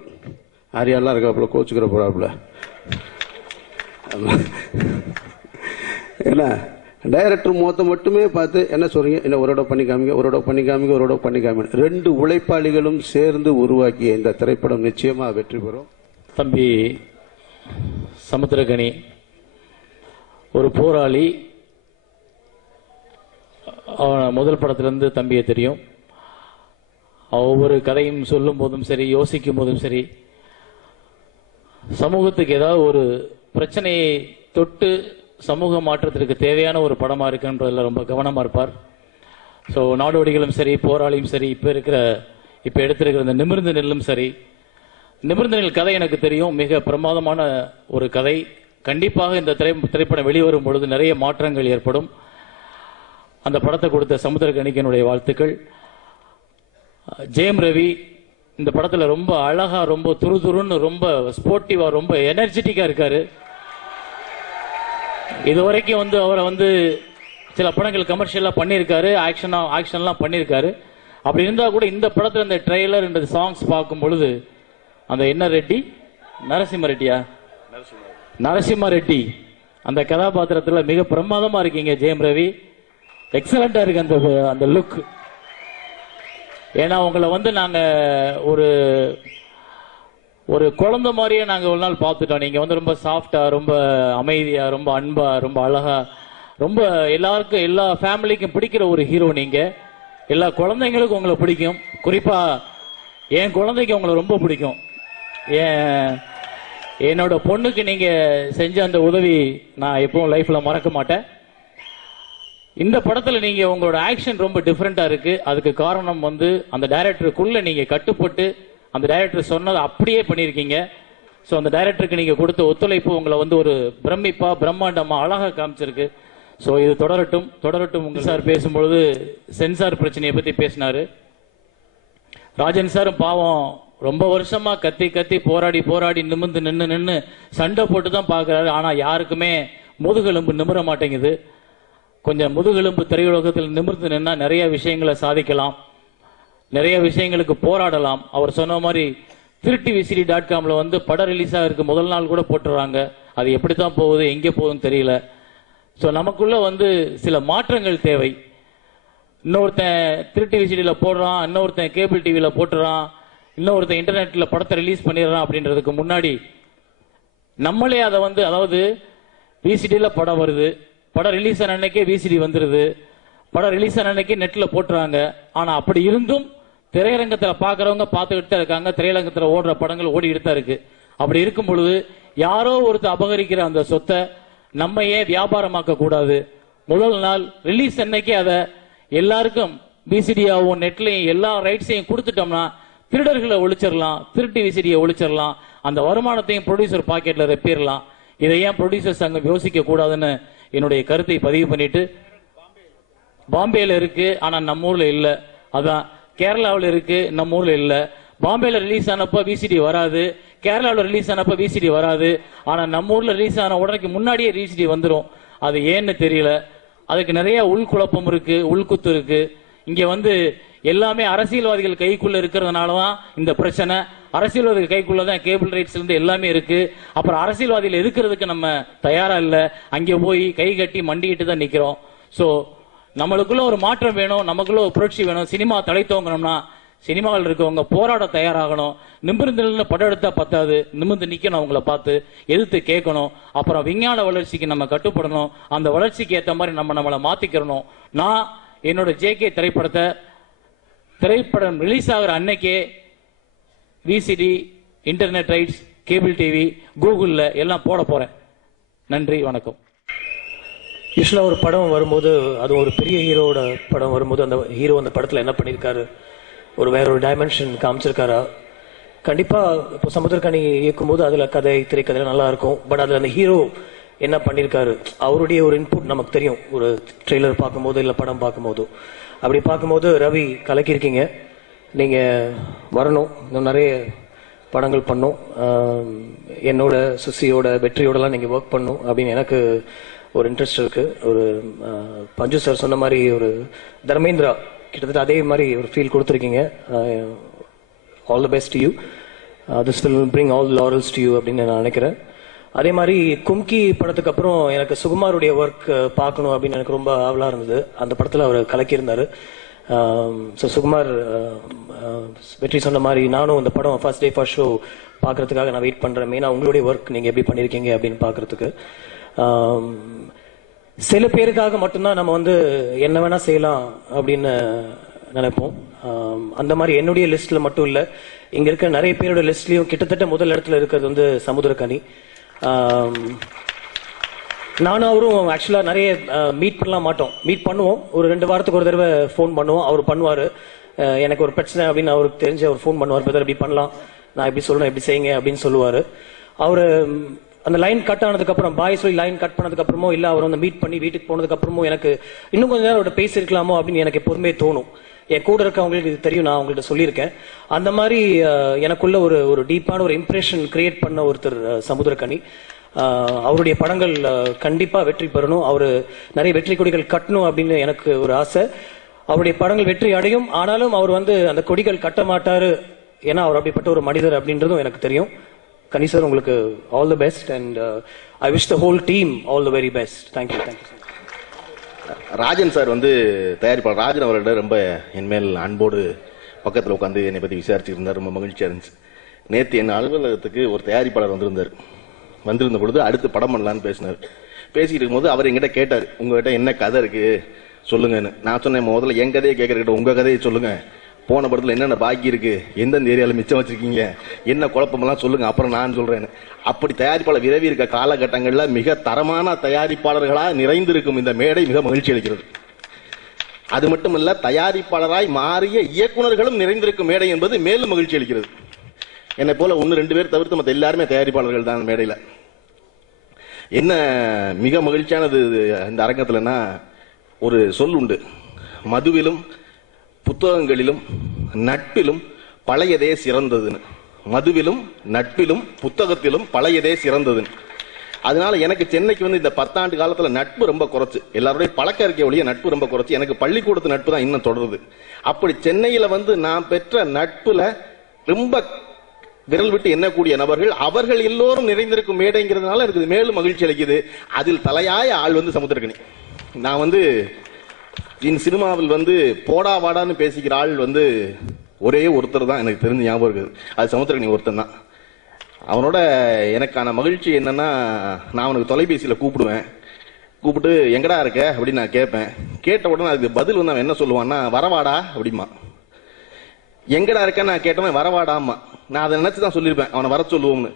ஆரியாலாம் இருக்காப்புல, கோச்சுக்கிற போறாப்புல. ஏன்னா டைரக்டர் முகத்தை மட்டுமே பார்த்து என்ன சொல்றீங்க, என்ன ஒரு இடம் பண்ணி காமிங்க, ஒரு இடம் பண்ணி காமிங்க, ஒரு இடம் பண்ணி காமிங்க. 2 உழைப்பாளிகளும் சேர்ந்து உருவாக்கிய இந்த திரைப்படம் நிச்சயமா வெற்றி பெறும். தம்பி சமுத்திரகனி ஒரு போராளி. அவன் முதல் படத்திலிருந்து தம்பியை தெரியும். ஒவ்வொரு கதையும் சொல்லும் போதும் சரி, யோசிக்கும் போதும் சரி, சமூகத்துக்கு ஏதாவது ஒரு பிரச்சனையை தொட்டு சமூக மாற்றத்திற்கு தேவையான ஒரு படமா இருக்குன்றதுல ரொம்ப கவனமா இருப்பார். ஸோ நாடோடிகளும் சரி, போராளியும் சரி, இப்ப எடுத்திருக்கிற இந்த நிமிர்ந்து நெல்லும் சரி. நிமிர்ந்து நெல் கதை எனக்கு தெரியும், மிக பிரமாதமான ஒரு கதை. கண்டிப்பாக இந்த திரைப்படம் வெளிவரும் பொழுது நிறைய மாற்றங்கள் ஏற்படும். அந்த படத்தை கொடுத்த சமுத்திரகனிக்கு என்னுடைய வாழ்த்துக்கள். ஜெயம் ரவி இந்த படத்துல ரொம்ப அழகா, ரொம்ப துருதுருன்னு, ரொம்ப ஸ்போர்ட்டிவா, ரொம்ப எனர்ஜெட்டிக்கா இருக்காரு. இதுவரைக்கும் அவரை சில படங்கள் கமர்ஷியலா பண்ணியிருக்காரு, ஆக்ஷன்லாம் பண்ணியிருக்காரு. அப்படி இருந்தா கூட இந்த படத்துல இந்த ட்ரெய்லர், இந்த சாங்ஸ் பார்க்கும் பொழுது அந்த என்ன ரெட்டி, நரசிம்ம ரெட்டி அந்த கதாபாத்திரத்துல மிக பிரமாதமா இருக்கீங்க ஜெயம் ரவி. எக்ஸலண்டா இருக்கு அந்த லுக். ஏன்னா உங்களை நாங்க ஒரு குழந்தை மாதிரியே நாங்க ஒரு நாள் பார்த்துட்டோம். நீங்க ரொம்ப சாஃப்டா, ரொம்ப அமைதியா, ரொம்ப அன்பா, ரொம்ப அழகா, ரொம்ப எல்லாருக்கும், எல்லா ஃபேமிலிக்கும் பிடிக்கிற ஒரு ஹீரோ நீங்க. எல்லா குழந்தைங்களுக்கும் உங்களை பிடிக்கும். குறிப்பா என் குழந்தைக்கு உங்களை ரொம்ப பிடிக்கும். என்னோட பொண்ணுக்கு நீங்க செஞ்ச அந்த உதவி நான் எப்பவும் லைஃப்ல மறக்க மாட்டேன். இந்த படத்துல நீங்க உங்களோட ஆக்ஷன் ரொம்ப டிஃபரெண்டா இருக்கு. அதுக்கு காரணம் அந்த டைரக்டருக்குள்ள நீங்க கட்டுப்பட்டு அந்த டைரக்டர் சொன்னதை அப்படியே பண்ணிருக்கீங்க. சோ அந்த டைரக்டருக்கு நீங்க கொடுத்த ஒத்துழைப்பு உங்களை ஒரு பிரமிப்பா, பிரம்மாண்டமா, அழகா காமிச்சிருக்கு. சோ இது தொடரட்டும். உங்க சார் பேசும்பொழுது சென்சார் பிரச்சனையை பத்தி பேசினாரு. ராஜன் சாரும் பாவம் ரொம்ப வருஷமா கத்தி போராடி நிமிர்ந்து நின்னு சண்டை போட்டு தான் பாக்குறாரு. ஆனா யாருக்குமே முதுகெலும்பு நிமிர மாட்டேங்குது. கொஞ்சம் முதுகெலும்பு திரையுலகத்தில் நிமிர்ந்து நின்னா நிறைய விஷயங்களை சாதிக்கலாம், நிறைய விஷயங்களுக்கு போராடலாம். அவர் சொன்ன மாதிரி திருட்டிவிசிடி.comல படம் ரிலீஸ் ஆகிருக்கு முதல் நாள் கூட போட்டுறாங்க. அது எப்படித்தான் போகுது, எங்கே போகுதுன்னு தெரியல. ஸோ நமக்குள்ள சில மாற்றங்கள் தேவை. இன்னொருத்தன் திருட்டிவிசிடியில போடுறான், இன்னொருத்தன் கேபிள் டிவியில போட்டுறான், இன்னொருத்தன் இன்டர்நெட்ல படத்தை ரிலீஸ் பண்ணிடுறான். அப்படின்றதுக்கு முன்னாடி நம்மளே அதை அதாவது விசிடியில படம் வருது, படம் ரிலீஸ் ஆன அன்னைக்கே விசிடி வந்துருது, படம் ரிலீஸ் ஆன அன்னைக்கே நெட்ல போட்டுறாங்க. ஆனா அப்படி இருந்தும் திரையரங்கத்துல பாக்குறவங்க பார்த்துக்கிட்டு தான் இருக்காங்க. திரையரங்கத்துல ஓடுற படங்கள் ஓடிக்கிட்டு தான் இருக்கு. அப்படி இருக்கும் பொழுது யாரோ ஒருத்தர் அபகரிக்கிற அந்த சொத்தை நம்ம ஏன் வியாபாரமாக்க கூடாது? முதல் நாள் ரிலீஸ் அன்னைக்கு அதை எல்லாருக்கும் விசிடியாவும் நெட்லையும் எல்லா ரைட்ஸையும் கொடுத்துட்டோம்னா திருடர்களை ஒழிச்சிடலாம், திருட்டு விசிடியை ஒழிச்சிடலாம், அந்த வருமானத்தையும் ப்ரொடியூசர் பாக்கெட்ல ரெப்பிடலாம். இதை ஏன் ப்ரொடியூசர் சங்கம் யோசிக்க கூடாதுன்னு என்னுடைய கருத்தை பதிவு பண்ணிட்டு, பாம்பேல இருக்கு ஆனா நம்ம ஊர்ல இல்ல, அதான் கேரளாவில் இருக்கு நம்ம ஊர்ல இல்ல. பாம்பேல ரிலீஸ் ஆனப்ப விசிடி வராது, கேரளாவில் ரிலீஸ் ஆனப்ப விசிடி வராது. ஆனா நம்ம ஊர்ல ரிலீஸ் ஆன உடனே முன்னாடியே விசிடி வந்துடும். அது ஏன்னு தெரியல. அதுக்கு நிறைய உள்குழப்பம் இருக்கு, உள்குத்து இருக்கு. இங்க எல்லாமே அரசியல்வாதிகள் கைக்குள்ள இருக்கிறதுனால தான் இந்த பிரச்சனை. அரசியல்வாதிகள் கைக்குள்ள தான் கேபிள் ரைட்ஸ்ல இருந்து எல்லாமே இருக்கு. அப்புறம் அரசியல்வாதிகள் இருக்கிறதுக்கு நம்ம தயாரா இல்ல, அங்கே போய் கை கட்டி மண்டிட்டு தான் நிக்கிறோம். சோ நம்மளுக்குள்ள ஒரு மாற்றம் வேணும், நமக்குள்ள ஒரு புரட்சி வேணும். சினிமா தலை தோங்கணும்னா சினிமாவில் இருக்கவங்க போராட தயாராகணும். நிமிர்ந்து படம் எடுத்தா பத்தாது, நிமிர்ந்து நிக்கணும், அவங்கள பார்த்து எதிர்த்து கேட்கணும். அப்புறம் விஞ்ஞான வளர்ச்சிக்கு நம்ம கட்டுப்படணும். அந்த வளர்ச்சிக்கு ஏற்ற மாதிரி நம்மளை மாத்திக்கிறணும். நான் என்னோட ஜேகே திரைப்படம் ரிலீஸ் ஆகிற அன்னைக்கே VCD, internet rights, cable TV, கூகுள்ல எல்லாம் போட போறேன். நன்றி, வணக்கம். யூஸ்வலாக ஒரு படம் வரும்போது, அது ஒரு பெரிய ஹீரோட படம் வரும்போது, அந்த ஹீரோ அந்த படத்தில் என்ன பண்ணியிருக்காரு, வேற ஒரு டைமென்ஷன் காமிச்சிருக்காரா? கண்டிப்பா இப்போ சமுத்திரக்கனி இயக்கும்போது அதுல கதை, திரைக்கதை நல்லா இருக்கும். பட் அதுல அந்த ஹீரோ என்ன பண்ணியிருக்காரு, அவருடைய ஒரு இன்புட் நமக்கு தெரியும். ஒரு ட்ரெய்லர் பார்க்கும்போது இல்ல படம் பார்க்கும்போது. அப்படி பார்க்கும்போது ரவி கலக்கியிருக்கீங்க. நீங்க வரணும், இன்னும் நிறைய படங்கள் பண்ணும். என்னோட சுசியோட வெற்றியோடலாம் நீங்க ஒர்க் பண்ணும் அப்படின்னு எனக்கு ஒரு இன்ட்ரெஸ்ட் இருக்கு. ஒரு பஞ்சு சார் சொன்ன மாதிரி ஒரு தர்மேந்திரா கிட்டத்தட்ட அதே மாதிரி ஒரு ஃபீல் கொடுத்துருக்கீங்க. All the best to you. This will bring all laurels to you அப்படின்னு நான் நினைக்கிறேன். அதே மாதிரி கும்கி படத்துக்கு அப்புறம் எனக்கு சுகுமாருடைய ஒர்க் பார்க்கணும் அப்படின்னு எனக்கு ரொம்ப ஆவலா இருந்தது. அந்த படத்தில் அவர் கலக்கியிருந்தாரு. ஸோ சுகுமார் வெற்றி சொன்ன மாதிரி நானும் இந்த படம் ஃபர்ஸ்ட் டே ஃபர்ஸ்ட் ஷோ பார்க்கறதுக்காக நான் வெயிட் பண்றேன். மெயினாக உங்களுடைய ஒர்க் நீங்க எப்படி பண்ணியிருக்கீங்க அப்படின்னு பார்க்கறதுக்கு. சில பேருக்காக மட்டும்தான் நம்ம என்ன வேணா செய்யலாம் அப்படின்னு நினைப்போம். அந்த மாதிரி என்னுடைய லிஸ்ட்ல மட்டும் இல்ல, இங்க இருக்க நிறைய பேரோட லிஸ்ட்லயும் கிட்டத்தட்ட முதல் இடத்துல இருக்கிறது சமுத்திரக்கனி. நானும் அவரும் ஆக்சுவலா நிறைய மீட் பண்ணலாம் மாட்டோம். மீட் பண்ணுவோம், ஒரு 2 வாரத்துக்கு ஒரு தடவை ஃபோன் பண்ணுவோம். அவர் பண்ணுவாரு, எனக்கு ஒரு பிரச்சனை அப்படின்னு அவருக்கு தெரிஞ்சு அவர் ஃபோன் பண்ணுவார். பிரதர் இப்படி பண்ணலாம், நான் இப்படி சொல்லணும், இப்படி செய்யுங்க அப்படின்னு சொல்லுவாரு. அவரு அந்த லைன் கட் ஆனதுக்கு அப்புறம், பாய் சொல்லி லைன் கட் பண்ணதுக்கு அப்புறமோ இல்ல அவர் மீட் பண்ணி வீட்டுக்கு போனதுக்கு அப்புறமோ எனக்கு இன்னும் கொஞ்ச நேரம் அவர்கிட்ட பேசியிருக்கலாமோ அப்படின்னு எனக்கு எப்போதுமே தோணும். என் கூட இருக்கவங்களுக்கு இது தெரியும், நான் அவங்கள்ட்ட சொல்லியிருக்கேன். அந்த மாதிரி எனக்குள்ள ஒரு டீப்பான ஒரு இம்ப்ரெஷன் கிரியேட் பண்ண ஒருத்தர் சமுத்திரக்கனி. அவருடைய படங்கள் கண்டிப்பா வெற்றி பெறணும், அவரு நிறைய வெற்றி கொடிகள் கட்டணும் அப்படின்னு எனக்கு ஒரு ஆசை. அவருடைய படங்கள் வெற்றி அடையும், ஆனாலும் அவர் அந்த கொடிகள் கட்ட மாட்டாரு, ஏன்னா அவர் அப்படிப்பட்ட ஒரு மனிதர் அப்படின்றதும் எனக்கு தெரியும். கனி சார், உங்களுக்கு all the best and I wish the whole team all the very best. Thank you. Rajan sir தயாரிப்பாளர் ராஜன் அவர்கிட்ட ரொம்ப என்மேல் அன்போடு பக்கத்தில் உட்காந்து என்னை பற்றி விசாரிச்சுட்டு இருந்தார். ரொம்ப மகிழ்ச்சியாக இருந்துச்சு. நேற்று என் அலுவலகத்துக்கு ஒரு தயாரிப்பாளர் வந்திருந்த பொழுது அடுத்து படம் பண்ணலான்னு பேசினார். பேசிக்கிட்டு இருக்கும்போது அவர் என்கிட்ட கேட்டார், உங்ககிட்ட என்ன கதை இருக்கு சொல்லுங்கன்னு. நான் சொன்னேன், முதல்ல என் கதையை கேட்கறக்கிட்ட உங்க கதையை சொல்லுங்க, போன படத்துல என்னென்ன பாக்கி இருக்கு, எந்தெந்த ஏரியால மிச்சம் வச்சிருக்கீங்க, என்ன குழப்பமெல்லாம் சொல்லுங்க, அப்புறம் நான் சொல்றேன். அப்படி தயாரிப்பாளர் விரைவி இருக்க காலகட்டங்கள்ல மிக தரமான தயாரிப்பாளர்களா நிறைந்திருக்கும் இந்த மேடை மிக மகிழ்ச்சி அளிக்கிறது. அது மட்டுமல்ல, தயாரிப்பாளராய் மாறிய இயக்குநர்களும் நிறைந்திருக்கும் மேடை என்பது மேலும் மகிழ்ச்சி அளிக்கிறது. என்னை போல 1-2 பேர் தவிர்த்து மற்ற எல்லாருமே தயாரிப்பாளர்கள் தான் மேடையில. என்ன மிக மகிழ்ச்சியானது இந்த அரங்கத்துலன்னா, ஒரு சொல் உண்டு, மதுவிலும் புத்தகங்களிலும் நட்பிலும் பழையதே சிறந்ததுன்னு. மதுவிலும் நட்பிலும் புத்தகத்திலும் பழையதே சிறந்ததுன்னு. அதனால எனக்கு சென்னைக்கு இந்த 10 ஆண்டு காலத்துல நட்பு ரொம்ப குறைச்சு, எல்லாருடைய பழக்க இருக்க ஒழிய நட்பு ரொம்ப குறைச்சு. எனக்கு பள்ளிக்கூடத்து நட்பு தான் இன்னும் தொடருது. அப்படி சென்னையில நான் பெற்ற நட்புல ரொம்ப விரல் விட்டு எண்ணக்கூடிய நபர்கள், அவர்கள் எல்லோரும் நிறைந்திருக்கும் மேடைங்கிறதுனால எனக்கு மேலும் மகிழ்ச்சி அளிக்குது. அதில் தலையாய ஆள் சமுத்திரக்கனி. நான் சினிமாவில் போடா வாடான்னு பேசிக்கிற ஆள் ஒரே ஒருத்தர் தான் எனக்கு தெரிஞ்சு ஞாபகம் இருக்குது, அது சமுத்திரக்கனி ஒருத்தன் தான். அவனோட எனக்கான மகிழ்ச்சி என்னன்னா, நான் அவனுக்கு தொலைபேசியில கூப்பிடுவேன், கூப்பிட்டு எங்கடா இருக்க அப்படின்னு நான் கேட்பேன். கேட்ட உடனே அதுக்கு பதில் அவன் என்ன சொல்லுவான்னா, வரவாடா அப்படிமா. எங்கடா இருக்க நான் கேட்டவன் வரவாடாமா. நான் அதை நினைச்சுதான் சொல்லியிருப்பேன் அவனை வர சொல்லுவோம்னு.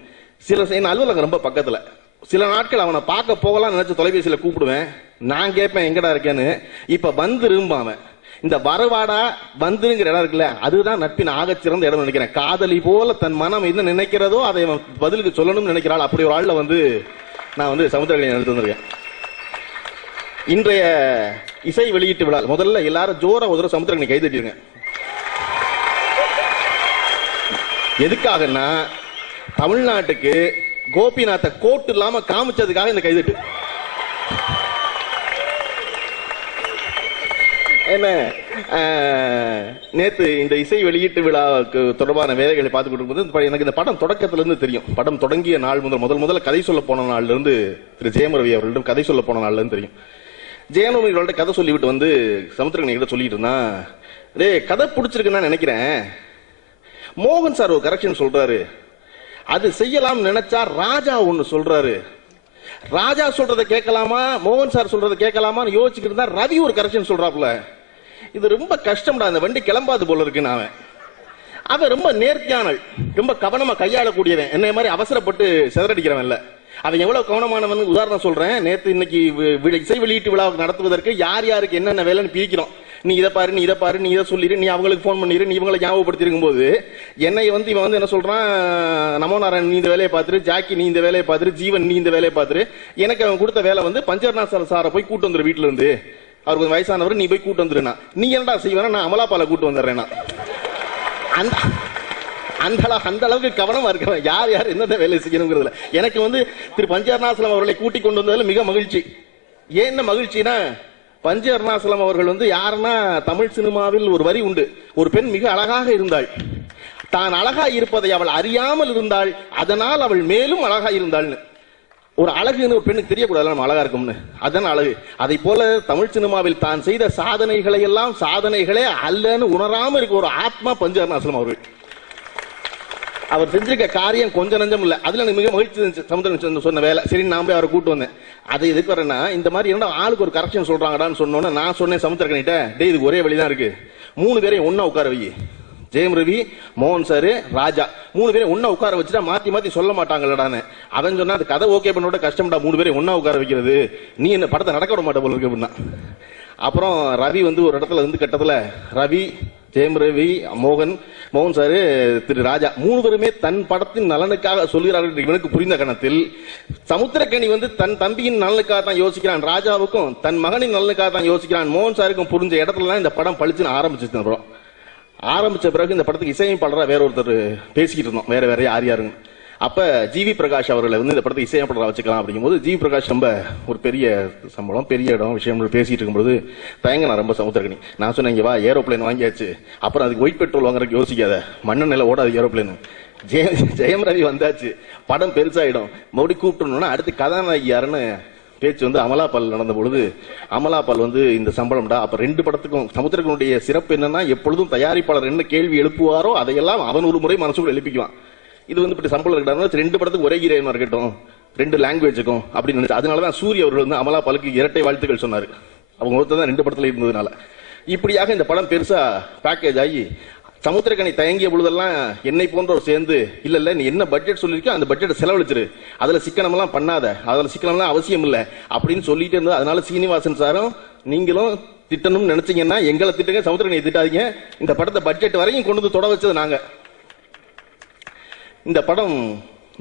சில அலுவலகம் ரொம்ப பக்கத்துல, சில நாட்கள் அவனை பார்க்க போகலாம் நினைச்சு தொலைபேசியில கூப்பிடுவேன். நான் கேட்பேன் எங்கடா இருக்கேன்னு. இப்ப வந்துரும்பாவன். இந்த வரவாடா வந்துருங்கிற இடம் இருக்குல்ல, அதுதான் நட்பின் ஆகச்சிறந்த இடம் நினைக்கிறேன். காதலி போல தன் மனம் என்ன நினைக்கிறதோ அதை பதிலுக்கு சொல்லணும்னு நினைக்கிறாள். அப்படி ஒரு ஆள்ல நான் சமுத்திரக்கனி எடுத்து வந்திருக்கேன். இன்றைய இசை வெளியீட்டு விழா முதல்ல எல்லாரும் ஜோரா ஒரு சமுத்திரக்கனி கைதட்டிருங்க. எதுக்காகன்னா, தமிழ்நாட்டுக்கு கோபிநாத்தை கோட்டு இல்லாம காமிச்சதுக்காக இந்த கைதட்டு. என்ன நேத்து இந்த இசை வெளியீட்டு விழாவுக்கு தொடர்பான வேலைகளை பார்த்து கொடுக்கும்போது எனக்கு இந்த படம் தொடக்கத்துல இருந்து தெரியும். படம் தொடங்கிய நாள் முதல்ல கதை சொல்ல போன நாள்ல இருந்து திரு ஜெயம் ரவி அவர்களிடம் கதை சொல்ல போன நாள்ல இருந்து தெரியும். ஜெயம் ரவி அவர்கள்ட்ட கதை சொல்லிவிட்டு வந்து சமுத்திரகனி கிட்ட சொல்லிட்டு இருந்தான், கதை பிடிச்சிருக்குன்னு நினைக்கிறேன், மோகன் சார் ஒரு கரெக்ஷன் சொல்றாரு, அது செய்யலாம் நினைச்சா ராஜா ஒண்ணு சொல்றாரு, ராஜா சொல்றதை கேட்கலாமா மோகன் சார் சொல்றதை கேட்கலாமான்னு யோசிச்சுட்டு இருந்தா ரவி ஒரு கரெக்ஷன் சொல்றாப்புல, இது ரொம்ப கஷ்டம்டா, அந்த வண்டி கிளம்பாது போல இருக்குன்னு. அவன் ரொம்ப நேர்த்தியானவன், ரொம்ப கவனமா கையாளக்கூடியவன், என்னை மாதிரி அவசரப்பட்டு சிதறடிக்கிறவன் இல்ல. அவன் எவ்வளவு கவனமானவன் உதாரணம் சொல்றேன். நேத்து இன்னைக்கு இசை வெளியீட்டு விழாவுக்கு நடத்துவதற்கு யார் யாருக்கு என்னென்ன வேலைன்னு பிரிக்கிறோம். நீ இதை பாரு, நீ இதை பாரு, நீ இதை சொல்லிடு, நீ அவங்களுக்கு போன் பண்ணிடு, நீ இவங்களை ஞாபகப்படுத்தி இருக்கும்போது என்னை வந்து இவன் வந்து என்ன சொல்றான், நமோ நாராயண் நீ இந்த வேலையை பார்த்துரு, ஜாக்கி நீ இந்த வேலையை பார்த்துரு, ஜீவன் நீ இந்த வேலையை பார்த்துரு. எனக்கு அவன் கொடுத்த வேலை வந்து பஞ்சர்நாத் சாரை போய் கூட்டு வந்துரு, வீட்டுல இருந்து அவருக்கு கொஞ்சம் வயசானவர், நீ போய் கூட்டு வந்துருனா. நீ என்னடா செய்வேனா, நான் அமலாபாலை கூட்டு வந்துடுறேன்னா. அந்த அளவுக்கு கவனமா இருக்கிறேன் யார் யார் எந்தெந்த வேலை செய்யணுங்கிறதுல. எனக்கு வந்து திரு பஞ்ச அருணாசலம் அவர்களை கூட்டி கொண்டு வந்ததுல மிக மகிழ்ச்சி. ஏன் மகிழ்ச்சினா, பஞ்ச அருணாசலம் அவர்கள் வந்து யாருன்னா, தமிழ் சினிமாவில் ஒரு வரி உண்டு, ஒரு பெண் மிக அழகாக இருந்தாள், தான் அழகா இருப்பதை அவள் அறியாமல் இருந்தாள், அதனால் அவள் மேலும் அழகா இருந்தாள்னு. ஒரு அழகுன்னு ஒரு பெண்ணுக்கு தெரியக்கூடாது நம்ம அழகா இருக்கும்னு, அதான் அழகு. அதை போல தமிழ் சினிமாவில் தான் செய்த சாதனைகளை எல்லாம் சாதனைகளே அல்லன்னு உணராம இருக்க ஒரு ஆத்மா பஞ்ச அருணாசலம் அவர்கள். அவர் செஞ்சிருக்க காரியம் கொஞ்சம் நஞ்சம் இல்ல. அதுல எனக்கு மிக மகிழ்ச்சி சமுத்திரம் சொன்ன வேலை. சரி நான் போய் அவரை கூட்டு வந்தேன். அதை எதுக்கு வரேன்னா, இந்த மாதிரி என்ன ஆளுக்கு ஒரு கரெக்ஷன் சொல்றாங்கடான்னு சொன்னோன்னு நான் சொன்னேன் சமுத்திரக்கனிட்ட, டே இதுக்கு ஒரே வழிதான் இருக்கு, 3 பேரையும் ஒன்னா உட்கார வை, ஜெயம் ரவி, மோகன் சாரு, ராஜா 3 பேரையும் ஒன்னா உட்கார வச்சுட்டா மாத்தி மாத்தி சொல்ல மாட்டாங்களான்னு. அவன் சொன்னா அது கதை ஓகே பண்ணோட கஷ்டம்டா 3 பேரையும் ஒன்னா உட்கார வைக்கிறது, நீ என்ன படத்தை நடக்க விட மாட்ட போல இருக்கு அப்படின்னா. அப்புறம் ரவி வந்து ஒரு இடத்துல வந்து கட்டத்துல ரவி, ஜெயம் ரவி, மோகன் சாரு, திரு ராஜா 3 பேருமே தன் படத்தின் நலனுக்காக சொல்கிறார்கள். இவனுக்கு புரிந்த கணத்தில் சமுத்திரக்கனி வந்து தன் தம்பியின் நலனுக்காக தான் யோசிக்கிறான், ராஜாவுக்கும் தன் மகனின் நலனுக்காக தான் யோசிக்கிறான், மோகன் சாருக்கும் புரிஞ்ச இடத்துல தான் இந்த படம் பழிச்சுன்னு ஆரம்பிச்சு. ஆரம்பிச்ச பிறகு இந்த படத்துக்கு இசையமைப்பாளராக வேற ஒருத்தர் பேசிக்கிட்டு இருந்தோம், வேற யார் யாருங்க. அப்ப ஜிவி பிரகாஷ் அவர்களை வந்து இந்த படத்தை இசையமைப்பாளராக வச்சுக்கலாம் அப்படிங்கும்போது, ஜிவி பிரகாஷ் ரொம்ப ஒரு பெரிய சம்பளம், பெரிய இடம், விஷயம் பேசிட்டு இருக்கும்போது தயங்க ரொம்ப சமுத்திரக்கனி. நான் சொன்னேன், இங்க வா, ஏரோப்ளைன் வாங்கியாச்சு, அப்புறம் அதுக்கு ஒயிட் பெட்ரோல் வாங்குறதுக்கு யோசிக்காத, மண்ணெண்ணெயில ஓடாது ஏரோப்ளைன். ஜெயம் ரவி வந்தாச்சு, படம் பெருசாயிடும், மறுபடியும் கூப்பிட்டோம்னா அடுத்து கதாநாயகி யாருன்னு பேச்சு வந்து அமலாபால் நடந்த பொழுது, அமலாபால் வந்து இந்த சம்பளம்டா. அப்ப 2 படத்துக்கும் சமுத்திரக்கனுடைய சிறப்பு என்னன்னா, எப்பொழுதும் தயாரிப்பாளர் என்ன கேள்வி எழுப்புவாரோ அதையெல்லாம் அவன் ஒரு முறை மனசுக்குள்ள எழுப்பிக்குவான். இது வந்து இப்படி சம்பளம் இருக்கா, 2 படத்துக்கு ஒரே ஹீரோயினா இருக்கட்டும், 2 லாங்குவேஜுக்கும் அப்படின்னு நினைச்சு. அதனாலதான் சூரிய அவர்கள் வந்து அமலாபாலுக்கு இரட்டை வாழ்த்துக்கள் சொன்னாரு, அவங்க ஒருத்தர் தான் 2 படத்துல இருந்ததுனால. இப்படியாக இந்த படம் பெருசா பேக்கேஜ் ஆகி சமுத்திரக்கனி தயங்கிய பொழுதெல்லாம் என்னை போன்றவர் சேர்ந்து, இல்ல நீ என்ன பட்ஜெட் சொல்லிருக்கோ அந்த பட்ஜெட் செலவழிச்சிரு, அதுல சிக்கனம் எல்லாம் பண்ணாத, அதுல சிக்கனம் அவசியம் இல்ல அப்படின்னு சொல்லிட்டு இருந்தது. அதனால சீனிவாசன் சாரும் நீங்களும் திட்டணும்னு நினைச்சீங்கன்னா எங்களை திட்டுங்க, சமுத்திரக்கனியை திட்டாதீங்க. இந்த படத்தை பட்ஜெட் வரையும் கொண்டு வந்து தொட வச்சது நாங்க. இந்த படம்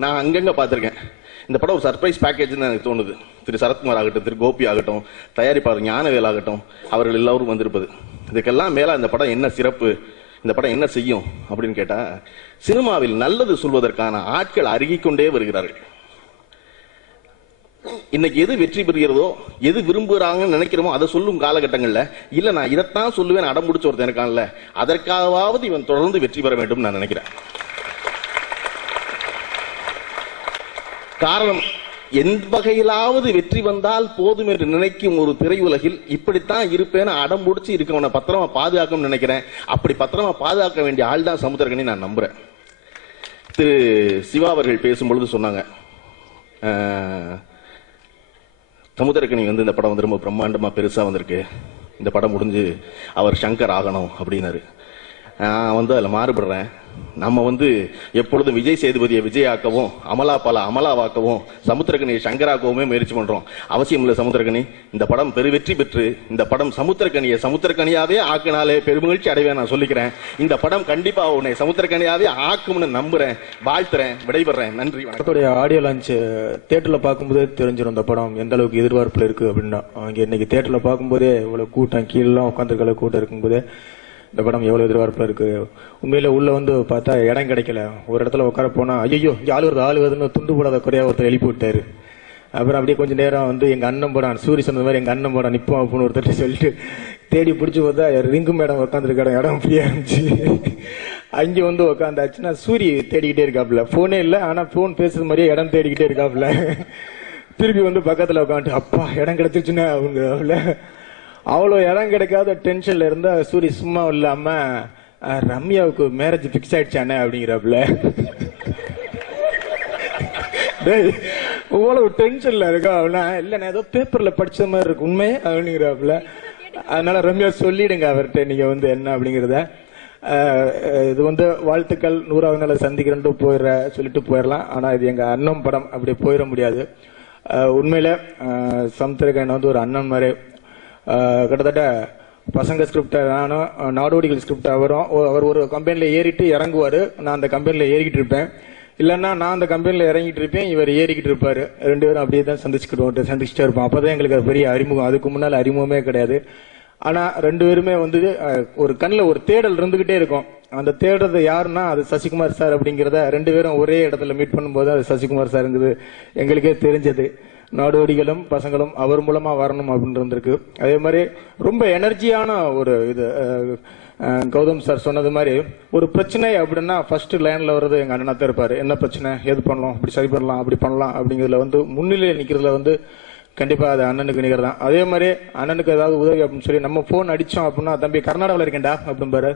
நான் அங்கங்க பார்த்திருக்கேன். இந்த படம் ஒரு சர்ப்ரைஸ் பேக்கேஜ்னு எனக்கு தோணுது. திரு சரத்குமார் ஆகட்டும், திரு கோபி ஆகட்டும், தயாரிப்பாளர் ஞானவேல் ஆகட்டும், அவர்கள் எல்லாரும் வந்திருப்பது. இதுக்கெல்லாம் மேல இந்த படம் என்ன சிறப்பு, இந்த படம் என்ன செய்யும் அப்படின்னு கேட்டா, சினிமாவில் நல்லது சொல்வதற்கான ஆட்கள் அருகிக்கொண்டே வருகிறார்கள். இன்னைக்கு எது வெற்றி பெறுகிறதோ, எது விரும்புறாங்கன்னு நினைக்கிறோமோ அதை சொல்லும் காலகட்டங்கள்ல, இல்ல நான் இதைத்தான் சொல்லுவேன் அடம் முடிச்ச ஒருத்தன் இருக்கான்ல, அதற்காகவாவது இவன் தொடர்ந்து வெற்றி பெற வேண்டும் நான் நினைக்கிறேன். காரணம், எந்த வகையிலாவது வெற்றி வந்தால் போதும் என்று நினைக்கும் ஒரு திரையுலகில் இப்படித்தான் இருப்பேன்னு அடம் முடிச்சு இருக்கவனை பத்திரமா பாதுகாக்கணும்னு நினைக்கிறேன். அப்படி பத்திரமா பாதுகாக்க வேண்டிய ஆள் தான் சமுத்திரக்கனி நான் நம்புறேன். திரு சிவா அவர்கள் பேசும்பொழுது சொன்னாங்க, சமுத்திரக்கனி வந்து இந்த படம் வந்து ரொம்ப பிரம்மாண்டமா பெருசா வந்திருக்கு, இந்த படம் முடிஞ்சு அவர் சங்கர் ஆகணும் அப்படின்னாரு. நான் வந்து அதில் மாறுபடுறேன். நம்ம வந்து எப்பொழுதும் விஜய் சேதுபதியை விஜயாக்கவும், அமலாபால அமலாவாக்கவும், சமுத்திரக்கனியை சங்கராக்கவும் முயற்சி பண்றோம். அவசியம் இல்லை சமுத்திரக்கனி. இந்த படம் பெருவெற்றி பெற்று இந்த படம் சமுத்திரக்கனியை சமுத்திரக்கனியாவே ஆக்கினாலே பெருமகிழ்ச்சி அடைவேன் நான் சொல்லிக்கிறேன். இந்த படம் கண்டிப்பா உன்னை சமுத்திரக்கனியாவே ஆக்கும்னு நம்புறேன், வாழ்த்துறேன், விடைபெறேன். நன்றி. படத்துடைய ஆடியோ லான்ச் தியேட்டர்ல பார்க்கும்போதே தெரிஞ்சிடும் இந்த படம் எந்த அளவுக்கு எதிர்பார்ப்புல இருக்கு அப்படின்னா. அங்கே இன்னைக்கு தியேட்டர்ல பார்க்கும்போதே இவ்வளவு கூட்டம், கீழெல்லாம் உட்காந்துருக்கல கூட்டம் இருக்கும்போதே இந்த படம் எவ்வளவு எதிர்பார்ப்புல இருக்கு. உண்மையில உள்ள வந்து பார்த்தா இடம் கிடைக்கல. ஒரு இடத்துல உட்கார போனா, ஐயோ ஆளு வருதுன்னு துண்டு போடாத குறையா ஒருத்தர் எழுப்பி விட்டாரு. அப்புறம் அப்படியே கொஞ்சம் நேரம் வந்து எங்க அண்ணன் படம் சூரி சொன்ன மாதிரி எங்க அண்ணன் படம் நிப்போம் அப்படின்னு ஒருத்தர் சொல்லிட்டு தேடி பிடிச்சி பார்த்தா ரிங்கு மேடம் உட்காந்துருக்க இடம் ஃப்ரீயா இருந்துச்சு. அங்கே வந்து உட்காந்தாச்சுன்னா சூரி தேடிக்கிட்டே இருக்காப்புல, போனே இல்லை ஆனா போன் பேசுறது மாதிரியே இடம் தேடிக்கிட்டே இருக்காப்புல. திருப்பி வந்து பக்கத்துல உட்காந்துட்டு அப்பா இடம் கிடைச்சிருச்சுன்னு அவங்க அவ்வளோ இடம் கிடைக்காத டென்ஷன்ல இருந்தா சூரி சும்மா இல்லாம ரம்யாவுக்கு மேரேஜ் பிக்ஸ் ஆயிடுச்சானே அப்படிங்கிறாப்புல. இவ்வளவு டென்ஷன்ல இருக்கா அவனா இல்ல நான் ஏதோ பேப்பர்ல படிச்ச மாதிரி இருக்கு உண்மை அப்படிங்கிறாப்புல. அதனால ரம்யா சொல்லிடுங்க அவர்கிட்ட நீங்க வந்து என்ன அப்படிங்கறத. இது வந்து வாழ்த்துக்கள் 100வது நாள் சந்திக்கிறேன் சொல்லிட்டு போயிடலாம். ஆனா இது எங்க அண்ணன் படம், அப்படி போயிட முடியாது. உண்மையில சமுத்திரகன் வந்து ஒரு அண்ணன் மாதிரி. கிட்டத்தட்ட பசங்க ஸ்கிரிப்ட் நானும் நாடோடிகள் ஸ்கிரிப்ட் அவரும். அவர் ஒரு கம்பெனில ஏறிட்டு இறங்குவாரு, நான் அந்த கம்பெனில ஏறிக்கிட்டு இருப்பேன். இல்லைன்னா நான் அந்த கம்பெனில இறங்கிட்டு இருப்பேன், இவர் ஏறிக்கிட்டு இருப்பாரு. 2 பேரும் அப்படியே தான் சந்திச்சுட்டே இருப்போம். அப்பதான் எங்களுக்கு அது பெரிய அறிமுகம். அதுக்கு முன்னால அறிமுகமே கிடையாது. ஆனா 2 பேருமே வந்து ஒரு கண்ணில் ஒரு தேடல் இருந்துகிட்டே இருக்கும். அந்த தேடுறது யாருன்னா அது சசிகுமார் சார் அப்படிங்கிறத 2 பேரும் ஒரே இடத்துல மீட் பண்ணும்போது அது சசிகுமார் சாருங்கிறது எங்களுக்கே தெரிஞ்சது. நாடோடிகளும் பசங்களும் அவர் மூலமா வரணும் அப்படின்னு இருந்திருக்கு. அதே மாதிரி ரொம்ப எனர்ஜியான ஒரு இது. கௌதம் சார் சொன்னது மாதிரி ஒரு பிரச்சனை அப்படின்னா ஃபர்ஸ்ட் லைன்ல வர்றது எங்க அண்ணனா தான் இருப்பாரு. என்ன பிரச்சனை, எது பண்ணலாம், இப்படி சரி பண்ணலாம், அப்படி பண்ணலாம் அப்படிங்கிறதுல வந்து முன்னிலையில் நிக்கிறதுல வந்து கண்டிப்பா அது அண்ணனுக்கு நிகர் தான். அதே மாதிரி அண்ணனுக்கு ஏதாவது உதவி அப்படின்னு சொல்லி நம்ம போன் அடிச்சோம் அப்படின்னா தம்பி கர்நாடகாவில் இருக்கேன்டா அப்படின்பாரு.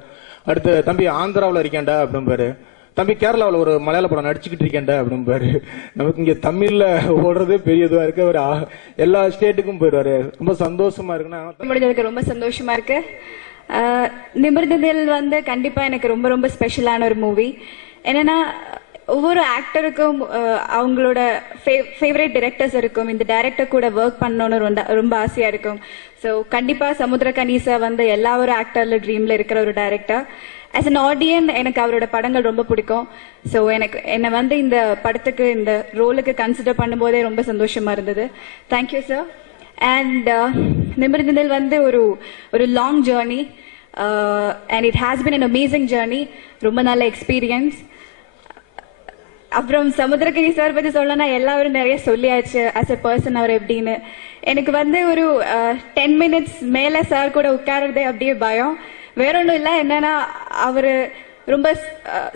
அடுத்து தம்பி ஆந்திராவில் இருக்கேன்டா அப்படின்பாரு. தம்பி கேரளாவில் ஒரு மலையாள படம் நடிச்சுக்கிட்டு இருக்கேன்டா அப்படின்பாரு. நமக்கு இங்க தமிழ்ல ஓடுறதே பெரிய இதுவா இருக்கு. அவர் எல்லா ஸ்டேட்டுக்கும் போயிடுவாரு. ரொம்ப சந்தோஷமா இருக்குன்னா முடிஞ்சதுக்கு ரொம்ப சந்தோஷமா இருக்கு. நிமிர்ந்ததில் வந்து கண்டிப்பா எனக்கு ரொம்ப ரொம்ப ஸ்பெஷலான ஒரு மூவி. என்னன்னா ஒவ்வொரு ஆக்டருக்கும் அவங்களோட ஃபேவரட் டைரக்டர்ஸ் இருக்கும். இந்த டைரக்டர் கூட ஒர்க் பண்ணணும்னு ரொம்ப ஆசையா இருக்கும். ஸோ கண்டிப்பா சமுத்திரகனி சார் வந்து எல்லா ஒரு ஆக்டர்ல ட்ரீம்ல இருக்கிற ஒரு டைரக்டர். ஆஸ் அன் ஆடியன் எனக்கு அவரோட படங்கள் ரொம்ப பிடிக்கும். ஸோ என்னை வந்து இந்த படத்துக்கு இந்த ரோலுக்கு கன்சிடர் பண்ணும்போதே ரொம்ப சந்தோஷமா இருந்தது. Thank you sir. அண்ட் நிமிர்ந்ததில் வந்து ஒரு long journey and it has been an amazing journey. ரொம்ப நல்ல எக்ஸ்பீரியன்ஸ். அப்புறம் சமுத்திரகனி சார் பத்தி சொல்லணும்னா எல்லாரும் நிறைய சொல்லியாச்சு ஆஸ் எ பர்சன் அவர் எப்படின்னு. எனக்கு வந்து ஒரு 10 மினிட்ஸ் மேல சார் கூட உட்கார்றதே அப்படியே பயம். வேற ஒன்றும் இல்லை, என்னன்னா அவரு ரொம்ப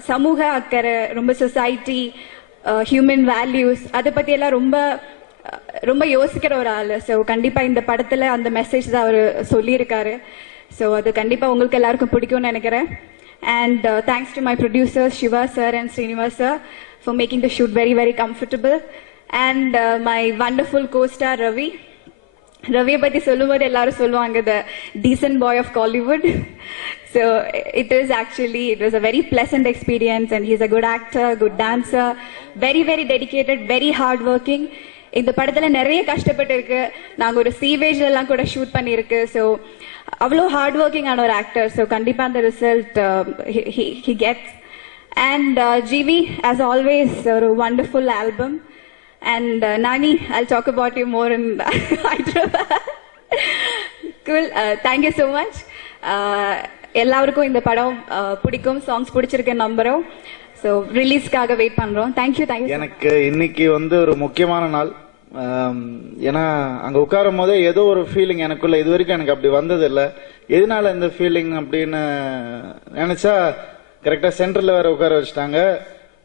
சமூக அக்கறை, ரொம்ப சொசைட்டி, ஹியூமன் வேல்யூஸ் அதை பத்தி எல்லாம் ரொம்ப ரொம்ப யோசிக்கிற ஒரு ஆளு. ஸோ கண்டிப்பா இந்த படத்துல அந்த மெசேஜ் தான் அவர் சொல்லியிருக்காரு. ஸோ அது கண்டிப்பா உங்களுக்கு எல்லாருக்கும் பிடிக்கும்னு நினைக்கிறேன். And thanks to my producers Shiva sir and Srinivas sir for making the shoot very very comfortable. And my wonderful co-star Ravi. Ravi பத்தி சொல்லும்போது எல்லாரும் சொல்லுவாங்க the decent boy of Collywood. So it was a very pleasant experience and he's a good actor, good dancer, very very dedicated, very hard working. இந்த படத்துல நிறைய கஷ்டப்பட்டு இருக்கு. நாங்க ஒரு சீவேஜ்ல எல்லாம் கூட ஷூட் பண்ணிருக்கு. ஸோ அவ்வளோ ஹார்ட் ஒர்க்கிங் ஆன ஒரு ஆக்டர். ஸோ கண்டிப்பா அந்த result he gets. And GV as always ஒரு wonderful album. And Nani, I'll talk about you more in Hyderabad. Cool. Thank you so much. எல்லாருக்கும் இந்த படம் பிடிக்கும், சாங்ஸ் பிடிச்சிருக்க நம்புறோம். ஸோ ரிலீஸ்க்காக வெயிட் பண்றோம். தேங்க்யூ. எனக்கு இன்னைக்கு வந்து ஒரு முக்கியமான நாள். ஏன்னா அங்க உட்காரும் போதே ஏதோ ஒரு ஃபீலிங் எனக்குள்ள, இது வரைக்கும் எனக்கு அப்படி வந்தது இல்லை. எதனால இந்த ஃபீலிங் அப்படின்னு நினைச்சா கரெக்டா சென்டர்ல வேற உட்கார வச்சுட்டாங்க.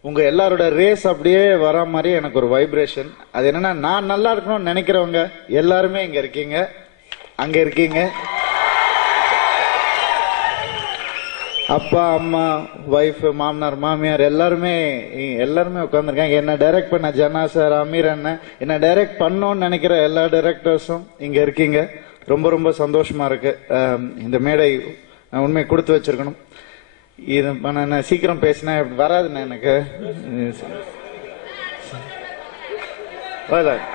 உங்க எல்லாரோட ரேஸ் அப்படியே வரா மாதிரி எனக்கு ஒரு வைப்ரேஷன். அது என்னன்னா நான் நல்லா இருக்கணும்னு நினைக்கிறவங்க எல்லாருமே இங்க இருக்கீங்க, அங்க இருக்கீங்க. அப்பா அம்மா வைஃப் மாமனார் மாமியார் எல்லாருமே உட்காந்துருக்காங்க. என்ன டைரக்ட் பண்ண ஜனா சார், அமீர் அண்ணன், என்ன டைரக்ட் பண்ணோன்னு நினைக்கிற எல்லா டைரக்டர்ஸும் இங்க இருக்கீங்க. ரொம்ப ரொம்ப சந்தோஷமா இருக்கு. இந்த மேடை நான் உண்மையை கொடுத்து வச்சிருக்கணும். இது நான் சீக்கிரம் பேசினா வராதுண்ணே எனக்கு.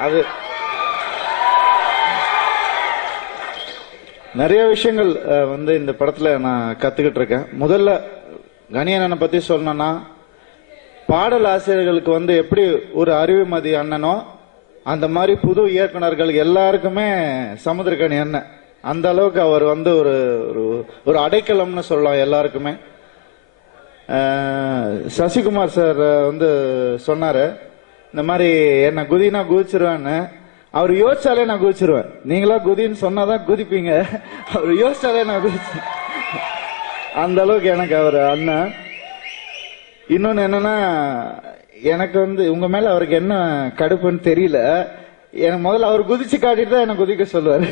அது நிறைய விஷயங்கள் வந்து இந்த படத்துல நான் கத்துக்கிட்டு இருக்கேன். முதல்ல கணியண்ணனை பத்தி சொல்லணும்னா, பாடல் ஆசிரியர்களுக்கு வந்து எப்படி ஒரு அறிவுமதி அண்ணனோ அந்த மாதிரி புது இயக்குனர்கள் எல்லாருக்குமே சமுத்திரகனி அண்ணன் அந்த அளவுக்கு அவர் வந்து ஒரு அடைக்கலம்னு சொல்லலாம் எல்லாருக்குமே. சசிகுமார் சார் வந்து சொன்னாரு, இந்த மாதிரி என்ன குதினா குதிச்சிருவேன்னு. அவர் யோசிச்சாலே நான் குதிச்சிருவேன். நீங்களா குதின்னு சொன்னாதான் குதிப்பீங்க, அவர் யோசிச்சாலே நான் குதிச்சு. அந்த அளவுக்கு எனக்கு அவர் அண்ணன். இன்னொன்னு என்னன்னா, எனக்கு வந்து உங்க மேல அவருக்கு என்ன கடுப்புன்னு தெரியல. எனக்கு முதல்ல அவர் குதிச்சு காட்டிட்டு தான் என்ன குதிக்க சொல்லுவாரு.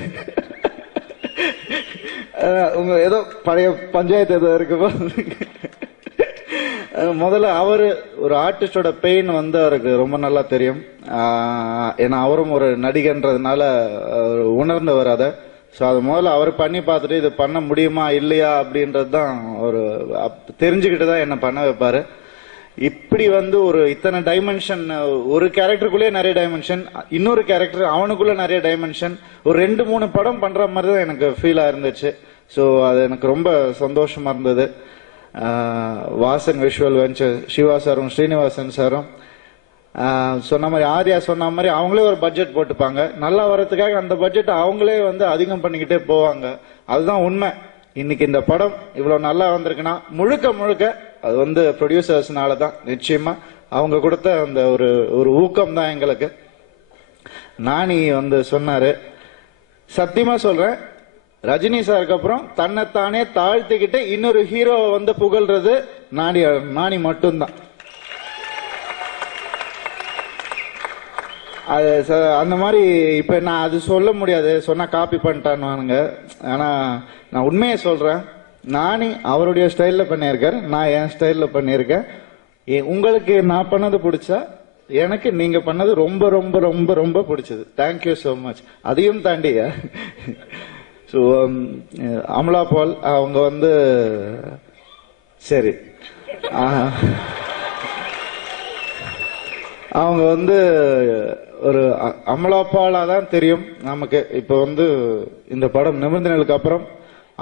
உங்க ஏதோ பழைய பஞ்சாயத்து ஏதோ இருக்கு. முதல்ல அவரு ஒரு ஆர்டிஸ்டோட பெயின் வந்து அவருக்கு ரொம்ப நல்லா தெரியும். ஏன்னா அவரும் ஒரு நடிகன்றதுனால உணர்ந்தவர் அதை. ஸோ அது முதல்ல அவர் பண்ணி பார்த்துட்டு இது பண்ண முடியுமா இல்லையா அப்படின்றது தான் ஒரு தெரிஞ்சுக்கிட்டு தான் என்ன பண்ண வைப்பாரு. இப்படி வந்து ஒரு இத்தனை டைமென்ஷன், ஒரு கேரக்டருக்குள்ளே நிறைய டைமென்ஷன், இன்னொரு கேரக்டர் அவனுக்குள்ள நிறைய டைமென்ஷன், ஒரு 2-3 படம் பண்ற மாதிரி தான் எனக்கு ஃபீலா இருந்துச்சு. ஸோ அது எனக்கு ரொம்ப சந்தோஷமா இருந்தது. வாசன் விஷுவல் வெஞ்சர் சிவா சாரும் ஸ்ரீனிவாசன் சாரும் சொன்ன மாதிரி, ஆர்யா சொன்ன மாதிரி அவங்களே ஒரு பட்ஜெட் போட்டுப்பாங்க. நல்லா வர்றதுக்காக அந்த பட்ஜெட் அவங்களே வந்து அதிகம் பண்ணிக்கிட்டே போவாங்க. அதுதான் உண்மை. இன்னைக்கு இந்த படம் இவ்வளவு நல்லா வந்திருக்குன்னா முழுக்க முழுக்க அது வந்து ப்ரொடியூசர்ஸ்னால தான். நிச்சயமா அவங்க கொடுத்த அந்த ஒரு ஊக்கம் தான் எங்களுக்கு. நானி வந்து சொன்னாரு, சத்தியமா சொல்றேன், ரஜினி சாருக்கு அப்புறம் தன்னைத்தானே தாழ்த்திக்கிட்டு இன்னொரு ஹீரோவை வந்து புகழ்றது நானி மட்டும்தான். அந்த மாதிரி இப்ப நான் அது சொல்ல முடியாது, சொன்னா காப்பி பண்ணிட்டானுங்க. ஆனா நான் உண்மையை சொல்றேன், நானி அவருடைய ஸ்டைல்ல பண்ணியிருக்காரு, நான் என் ஸ்டைல்ல பண்ணியிருக்கேன். உங்களுக்கு நான் பண்ணது பிடிச்சா, எனக்கு நீங்க பண்ணது ரொம்ப ரொம்ப ரொம்ப ரொம்ப பிடிச்சது. Thank you so much. அதையும் தாண்டி ஸோ அமலா பால் அவங்க வந்து சரி அவங்க வந்து ஒரு அமலா பாலா தான் தெரியும் நமக்கு. இப்ப வந்து இந்த படம் நிமிர்ந்தனலுக்கு அப்புறம்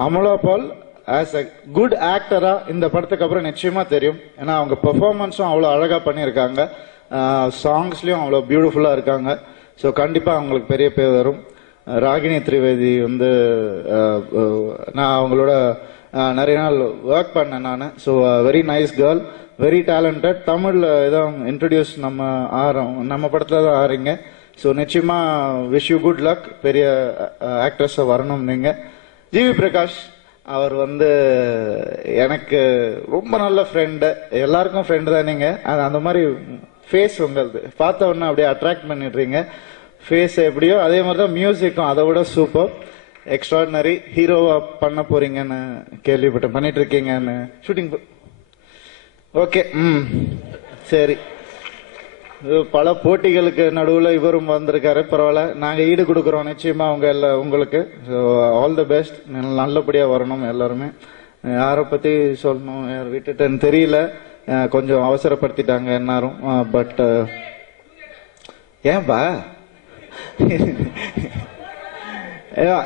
அமலா பால் ஆஸ் அ குட் ஆக்டரா இந்த படத்துக்கு அப்புறம் நிச்சயமா தெரியும். ஏன்னா அவங்க பெர்ஃபார்மன்ஸும் அவ்வளவு அழகா பண்ணியிருக்காங்க, சாங்ஸ்லயும் அவ்வளவு பியூட்டிஃபுல்லா இருக்காங்க. ஸோ கண்டிப்பா அவங்களுக்கு பெரிய பேர் வரும். ராகினி திரிவேதி வந்து நான் அவங்களோட நிறைய நாள் ஒர்க் பண்ணேன் நான். So very nice girl, very talented. தமிழ்ல ஏதோ இன்ட்ரடியூஸ் நம்ம படத்துல தான் ஆறீங்க. ஸோ நிச்சயமா விஷ் யூ குட் லக், பெரிய ஆக்ட்ரஸ் வரணும் நீங்க. ஜிவி பிரகாஷ் அவர் வந்து எனக்கு ரொம்ப நல்ல ஃப்ரெண்டு, எல்லாருக்கும் ஃப்ரெண்டு தான் நீங்க. அந்த மாதிரி ஃபேஸ் உங்களது பார்த்த உடனே அப்படியே அட்ராக்ட் பண்ணிடுறீங்க. ஃபேஸ் எப்படியோ அதே மாதிரி தான் மியூசிக்கும் அதை விட சூப்பர், எக்ஸ்ட்ராடினரி. ஹீரோவா பண்ண போறீங்கன்னு கேள்விப்பட்டேன், பண்ணிட்டு இருக்கீங்கன்னு. ஷூட்டிங் ஓகே, சரி. பல போட்டிகளுக்கு நடுவில் இவரும் வந்திருக்காரு, பரவாயில்ல. நாங்க ஈடு கொடுக்கறோம் நிச்சயமா உங்களுக்கு. ஆல் தி பெஸ்ட், நல்லபடியா வரணும் எல்லாருமே. யாரை பத்தி சொல்லணும், யார் விட்டுட்டேன்னு தெரியல, கொஞ்சம் அவசரப்படுத்திட்டாங்க எல்லாரும். பட் ஏன்பா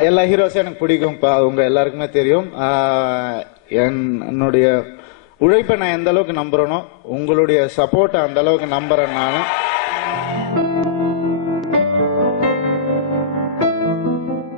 எல்லா ஹீரோஸும் எனக்கு பிடிக்கும்ப்பா, உங்க எல்லாருக்குமே தெரியும். என்னுடைய உழைப்பை நான் எந்த அளவுக்கு நம்புறேனோ உங்களுடைய சப்போர்ட்டை அந்த அளவுக்கு நம்புறேன் நான்.